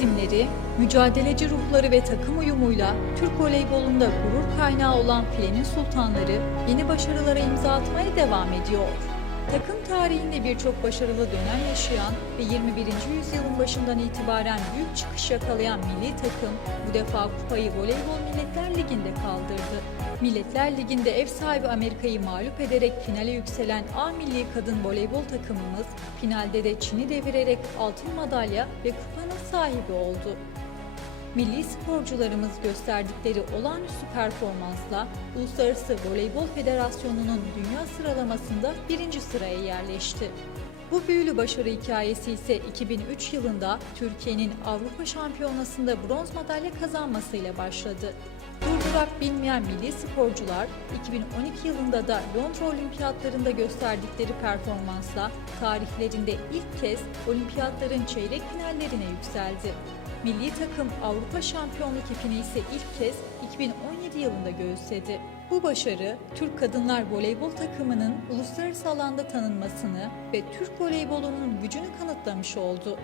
azimleri, mücadeleci ruhları ve takım uyumuyla Türk voleybolunda gurur kaynağı olan filenin sultanları yeni başarılara imza atmaya devam ediyor. Takım tarihinde birçok başarılı dönem yaşayan ve 21. yüzyılın başından itibaren büyük çıkış yakalayan milli takım bu defa kupayı Voleybol Milletler Ligi'nde kaldırdı. Milletler Ligi'nde ev sahibi Amerika'yı mağlup ederek finale yükselen A milli kadın voleybol takımımız finalde de Çin'i devirerek altın madalya ve kupanın sahibi oldu. Milli sporcularımız gösterdikleri olağanüstü performansla Uluslararası Voleybol Federasyonu'nun dünya sıralamasında birinci sıraya yerleşti. Bu büyülü başarı hikayesi ise 2003 yılında Türkiye'nin Avrupa Şampiyonası'nda bronz madalya kazanmasıyla başladı. Durdurak bilmeyen milli sporcular 2012 yılında da Londra Olimpiyatlarında gösterdikleri performansla tarihlerinde ilk kez olimpiyatların çeyrek finallerine yükseldi. Milli takım Avrupa Şampiyonluk ipini ise ilk kez 2017 yılında göğüsledi. Bu başarı Türk Kadınlar Voleybol takımının uluslararası alanda tanınmasını ve Türk voleybolunun gücünü kanıtlamış oldu.